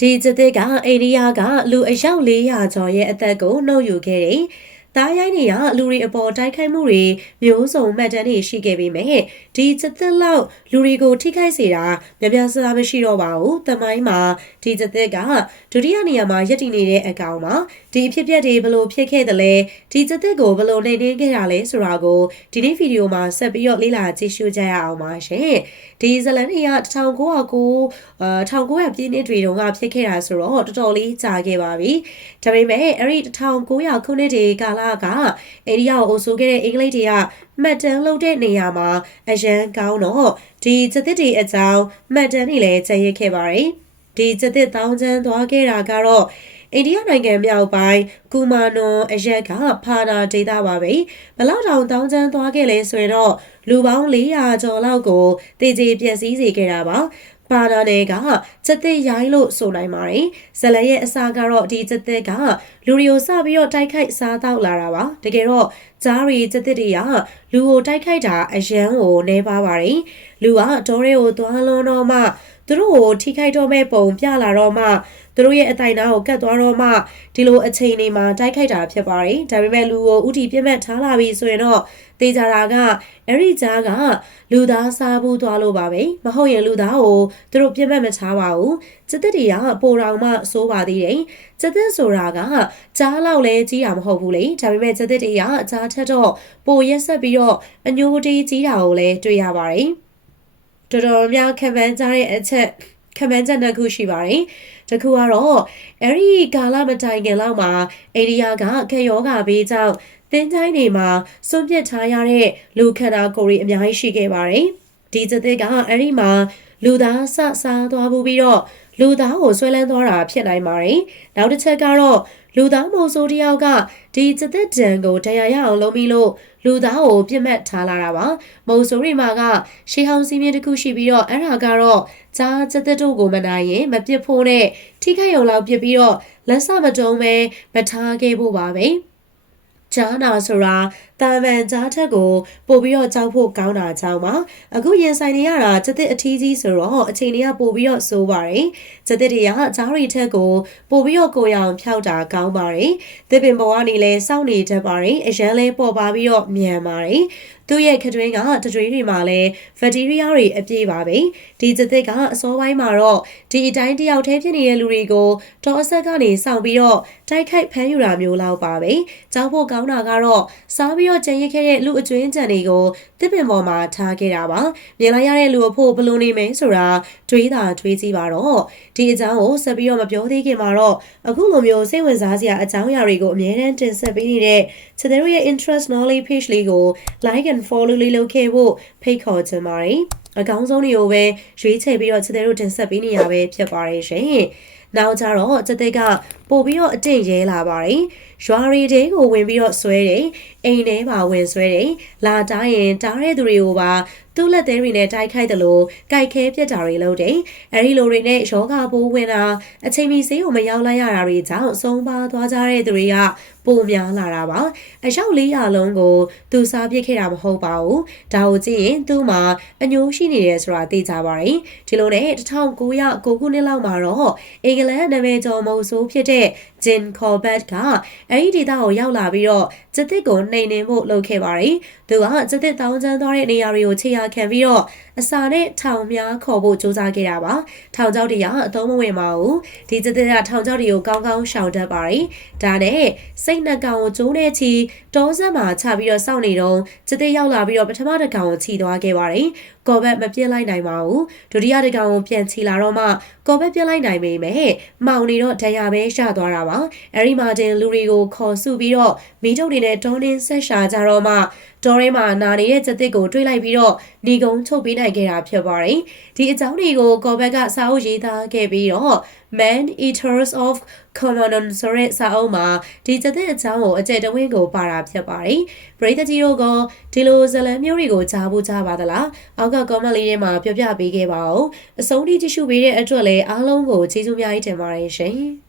ဒီကျတဲ့ကအိန္ဒိယကလူအယောက်400ကျော်ရဲ့အသက်ကိုနှုတ်ယူခဲ့တယ်။သားရိုင်းတွေကလူတွေအပေါ်တိုက်ခိုက်မှုတွေမျိုးစုံမှတ်တမ်းတွေရှိခဲ့ပေမဲ့ဒီကျတဲ့လောက်လူတွေကိုထိခိုက်စေတာများစားမရှိတော့ပါဘူး။တမိုင်းမှာဒီကျတဲ့ကဒုတိယနေရာမှာရပ်တည်နေတဲ့အကောင်မှာဒီအဖြစ်အပျက်တွေဘလို့ဖြစ်ခဲ့တယ်လဲဒီကျတဲ့ကိုဘလို့နေနေခဲ့တာလဲဆိုတာကိုဒီနေ့ဗီဒီယိုမှာဆက်ပြီးတော့လေ့လာကြည့်ရှုကြရအောင်ပါရှင်။ဒီဇလန်တွေက1900ပြည့်နှစ်တွေတုန်းကဖြစ်ခဲ့တာဆိုတော့တော်တော်လေးကြာခဲ့ပါပြီ။ဒါပေမဲ့အဲ့ဒီ1900ခုနှစ်တွေကာလကအိန္ဒိယကိုအုပ်စိုးခဲ့တဲ့အင်္ဂလိပ်တွေကမှတ်တမ်းလုပ်တဲ့နေရာမှာအရန်ကောင်းတော့ဒီကျသစ်တွေအကြောင်းမှတ်တမ်းတွေလည်းကျန်ရစ်ခဲ့ပါတယ်။ဒီကျသစ်တောင်းချမ်းသွားခဲ့တာကတော့အိန္ဒိယနိုင်ငံမြောက်ပိုင်းကူမာနွန်အရက်ကဖာနာဒေသပါပဲဘလောက်တောင်တောင်းချမ်းသွားခဲ့လဲဆိုရင်တော့လူပေါင်း400ကျော်လောက်ကိုတည်ကြည်ပျက်စီးစေခဲ့တာပါပါတာတွေကကျက်တဲ့ရိုင်းလို့ဆိုနိုင်ပါတယ်ဇလန်ရဲ့အစားကတော့ဒီကျက်တဲ့ကလူတွေကိုစပြီးတော့တိုက်ခိုက်စားတောက်လာတာပါတကယ်တော့ကြားရီကျက်တဲ့တွေကလူကိုတိုက်ခိုက်တာအရန်ကိုနေပါပါတယ်လူကဒေါ်ရဲကိုသွားလွန်တော့မှသူတို့ကိုထိခိုက်တော့မဲ့ပုံပြလာတော့မှသူတို့ရဲ့အတိုင်နာကိုကတ်သွားတော့မှဒီလိုအချိန်တွေမှာတိုက်ခိုက်တာဖြစ်ပါတယ်ဒါပေမဲ့လူကိုဥတီပြတ်မှတ်ထားလာပြီဆိုရင်တော့တေချာတာကအဲ့ဒီကြားကလူသားစားဘူးသွားလို့ပါပဲမဟုတ်ရင်လူသားကိုသူတို့ပြတ်မှတ်မထားပါဘူးစက်တွေကပိုတော်မှစိုးပါသေးတယ်စက်သက်ဆိုတာကကြားလောက်လဲကြီးတာမဟုတ်ဘူးလေဒါပေမဲ့စက်တွေကကြားထက်တော့ပိုရက်ဆက်ပြီးတော့အညိုတေးကြီးတာကိုလည်းတွေ့ရပါတယ်တော်တော်များခံပန်းကြတဲ့အချက်ခံပန်းချက်နှစ်ခုရှိပါတယ်တခုကတော့အဲ့ဒီကာလမတိုင်ခင်လောက်မှာအိန္ဒိယကခေယောဂါဘေးကြောင့်တင်းချိုင်းတွေမှာစွန့်ပစ်ထားရတဲ့လူခန္ဓာကိုယ်တွေအများကြီးရှိခဲ့ပါတယ်ဒီကျတဲ့ကအဲ့ဒီမှာလူသားဆစားသွားပြီးတော့လူသားကိုဆွဲလန်းသွားတာဖြစ်နိုင်ပါတယ်နောက်တစ်ချက်ကတော့လူသားမို့ဆိုတယောက်ကဒီကျတဲ့တံကိုတရားရအောင်လုပ်ပြီးလို့လူသားကိုပြစ်မှတ်ထားလာတာပါမို့ဆိုရီမာကရှေးဟောင်းစီးမြင့်တစ်ခုရှိပြီးတော့အဲ့ဒါကတော့ကြားကျတဲ့တို့ကိုမနိုင်ရင်မပြစ်ဖို့နဲ့ထိခိုက်ရုံလောက်ပြစ်ပြီးတော့လက်စမတုံးပဲမထားခဲ့ဖို့ပါပဲကြားနာဆိုတာတာမန်ကြားထက်ကိုပို့ပြီးတော့ကြောက်ဖို့ကောင်းတာကြောင့်ပါအခုရင်ဆိုင်နေရတာကျတဲ့အထီးကြီးဆိုတော့အချိန်တွေကပို့ပြီးတော့စိုးပါတယ်ကျတဲ့တွေကကြားရီထက်ကိုပို့ပြီးတော့ကိုယ်ရောင်ဖြောက်တာကောင်းပါတယ်သစ်ပင်ပေါ်ကနေလဲစောင့်နေတတ်ပါတယ်အရန်လဲပေါ်ပါပြီးတော့မြန်ပါတယ်သူ့ရဲ့ခတွင်းကတတွေးတွေမှာလဲဘက်တီးရီးယားတွေအပြည့်ပါပဲဒီကျတဲ့ကအစောပိုင်းမှာတော့ဒီအတိုင်းတယောက်တည်းဖြစ်နေတဲ့လူတွေကိုတောအဆက်ကနေစောင့်ပြီးတော့တိုက်ခိုက်ဖမ်းယူတာမျိုးလောက်ပါပဲကြောက်ဖို့ကောင်းတာကတော့စားပြီးတော့ကြံရစ်ခဲ့တဲ့လူအကျွင်းကြံတွေကိုတစ်ပင်ပေါ်မှာထားခဲ့တာပါမြင်လိုက်ရတဲ့လူအဖို့ဘလို့နေမယ်ဆိုတာတွေးတာတွေးကြည့်ပါတော့ဒီအကြောင်းကိုဆက်ပြီးတော့မပြောသေးခင်မှာတော့အခုလိုမျိုးစိတ်ဝင်စားစရာအကြောင်းအရာတွေကိုအမြဲတမ်းတင်ဆက်ပေးနေတဲ့ချစ်တဲ့ရဲ့ interest knowledge page လေးကို like and follow လေးလုပ်ခဲ့ဖို့ဖိတ်ခေါ်ချင်ပါတယ်အကောင်းဆုံးတွေကိုပဲရွေးချယ်ပြီးတော့ချစ်တဲ့တို့တင်ဆက်ပေးနေရပဲဖြစ်ပါတယ်ရှင်နောက်ကြတော့ကျတဲ့ကပို့ပြီးတော့အတင့်ရဲလာပါတယ်ရွာရီတဲကိုဝင်ပြီးတော့ဆွဲတယ်အိမ်ထဲမှာဝင်ဆွဲတယ်လာတားရင်တားတဲ့သူတွေကိုပါသူ့လက်သေးတွေနဲ့တိုက်ခိုက်တယ်လို့ကြိုက်ခဲပြစ်တာတွေလုပ်တယ်အဲဒီလိုတွေနဲ့ယောဂပိုးဝင်တာအချိန်မီဆေးကိုမရောက်လိုက်ရတာတွေကြောင့်ဆုံးပါသွားကြတဲ့သူတွေကပိုများလာတာပါအယောက်400လုံးကိုသူစားပစ်ခဲ့တာမဟုတ်ပါဘူးဒါကိုကြည့်ရင်သူ့မှာအညိုးရှိနေတယ်ဆိုတာသိကြပါတယ်ဒီလိုနဲ့1909ခုနှစ်လောက်မှာတော့အင်္ဂလန်နာမည်ကျော်မုံဆိုးဖြစ်တဲ့ဂျင်ကော်ဘတ်ကအဲဒီဒေသကိုရောက်လာပြီးတော့ကျသစ်ကိုနှိမ်နှင်းဖို့လုပ်ခဲ့ပါတယ်သူကကျသစ်တောင်းချမ်းသွားတဲ့နေရာတွေကိုခြေရာခံပြီးတော့အစာနဲ့ထောင်များခေါ်ဖို့စူးစမ်းခဲ့တာပါထောင်ချောက်တွေကအသုံးမဝင်ပါဘူးဒီကျသစ်ကထောင်ချောက်တွေကိုကောင်းကောင်းရှောင်တတ်ပါတယ်ဒါနဲ့စိတ်နှကောင်ကိုကျိုးနဲ့ချီတောစက်မှာချပြီးတော့စောင့်နေတော့ကျသစ်ရောက်လာပြီးတော့ပထမတစ်ကောင်ကိုချီသွားခဲ့ပါတယ်ကော်ဘက်မပြစ်လိုက်နိုင်ပါဘူးဒုတိယတစ်ကောင်ကိုပြန်ချီလာတော့မှကော်ဘက်ပြစ်လိုက်နိုင်ပေမဲ့မောင်နေတော့ဒဏ်ရာပဲရသွားတာပါအဲဒီမှာတင်လူတွေကိုခေါ်စုပြီးတော့မီးတုပ်တွေနဲ့တောင်းင်းဆက်ရှာကြတော့မှတောထဲမှာနာနေတဲ့ကျသစ်ကိုတွေးလိုက်ပြီးတော့နေကုန်းချုပ်ပေးနိုင်ခဲ့တာဖြစ်ပါတယ်ဒီအကြောင်းတွေကိုကော်ဘက်ကစာအုပ်ရေးသားခဲ့ပြီးတော့ Man Eaters of Common ဆိုတဲ့စာအုပ်မှာဒီကျတဲ့အကြောင်းကိုအကျယ်တဝင်းကိုပါတာဖြစ်ပါတယ်ပရိသတ်ကြီးတို့ကဒီလိုဇလံမျိုးတွေကိုကြားဖို့ကြားပါသလားအောက်က comment လေးထဲမှာပြောပြပေးခဲ့ပါဦးအဆုံးထိကြည့်ရှုပေးတဲ့အတွက်လည်းအားလုံးကိုကျေးဇူးများကြီးတင်ပါတယ်ရှင်